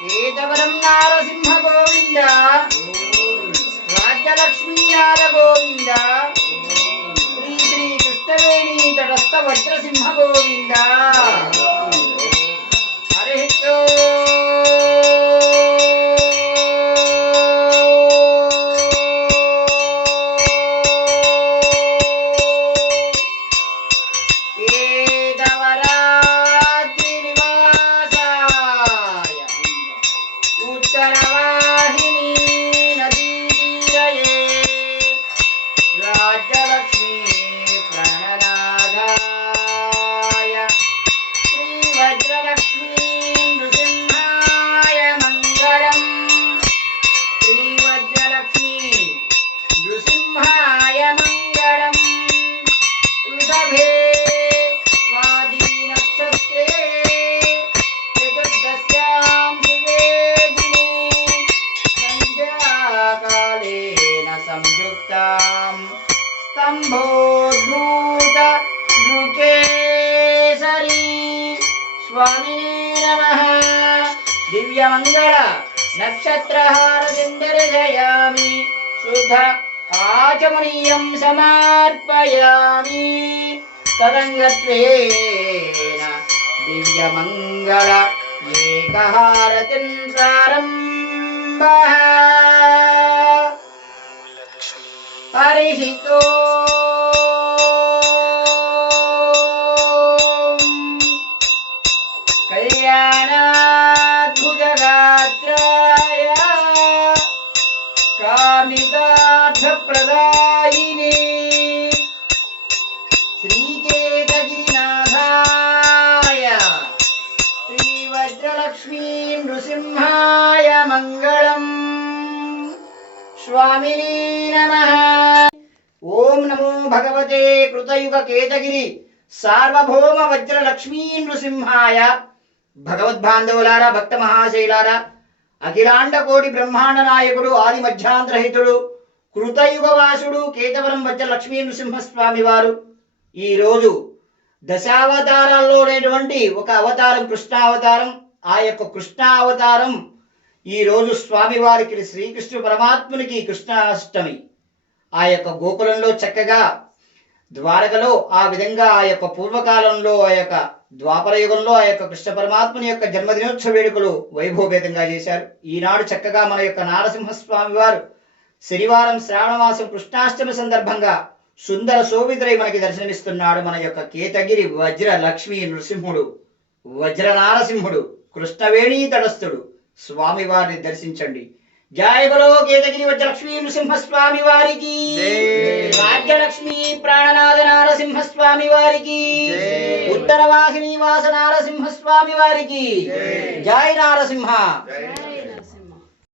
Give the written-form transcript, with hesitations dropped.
కేతవరం నారసింహ గోవింద రాజ్యలక్ష్మీనాథ గోవింద శ్రీ శ్రీ కృష్ణవేణి తటస్థ వజ్రసింహ గోవింద హరి राज्यलक्ष्मी प्रणनादाय श्रीवज्रलक्ष्मी नृसिंहाय मङ्गलम् श्रीवज्रलक्ष्मी नृसिंहाय मङ्गलम् वृषभे स्वादिनक्षत्रे चतुर्दश्यां शुभे दिने सन्ध्याकालेन संयुक्ताम् स्तंभोद्भूत दृकेसरी स्वामिने नमः दिव्यमंगल नक्षत्रहारतिन्दर्शयामि शुद्ध आचमनीयं समर्पयामि तदङ्गत्वेन दिव्यमंगल एकहारतिं प्रारम्भः हरिः कल्याणाद्भुतगात्राय कामितार्थप्रदायिने श्रीकेतगिरिनाथाय श्रीवज्रलक्ष्मी नृसिंहाय मङ्गलम् स्वामिने नमः। ओम नमो भगवते कृतयुग केतगिरि सार्वभौम वज्रलक्ष्मी नृसिंहाय भगवद्बांधवुलारा भक्त महाशैलारा अखिलांड कोटि ब्रह्मांड नायकुडु आदि मध्यांतरहितुडु कृतयुगवासुडु केतवरं वज्रलक्ष्मी नृसिंह स्वामी वारु ఈ రోజు దశావతారాల్లోనేటువంటి ఒక అవతారం కృష్ణావతారం ఆ యొక్క కృష్ణావతారం ఈ రోజు స్వామి వారికి శ్రీకృష్ణ పరమాత్మునికి కృష్ణాష్టమి ఆ యొక్క గోకులంలో చక్కగా ద్వారకలో ఆ విధంగా ఆ యొక్క పూర్వకాలంలో ఆ యొక్క ద్వాపర యుగంలో ఆ యొక్క కృష్ణ పరమాత్ముని యొక్క జన్మదినోత్సవ వేడుకలు వైభవపేతంగా చేశారు. ఈనాడు చక్కగా మన యొక్క నారసింహస్వామి వారు శనివారం శ్రావణమాసం కృష్ణాష్టమి సందర్భంగా సుందర శోభితుడై మనకి దర్శనమిస్తున్నాడు. మన యొక్క కేతగిరి వజ్ర లక్ష్మీ నృసింహుడు వజ్ర నారసింహుడు కృష్ణవేణీ తటస్థుడు స్వామి వారిని దర్శించండి. जय बोलो केतगिरि वज्रलक्ष्मी नृसिंह स्वामी वारिकी राज्यलक्ष्मी प्राणनाथ नारसिंह स्वामी वारिकी उत्तरवासिनी वास नारसिंह स्वामी वारिकी जय नारसिंह।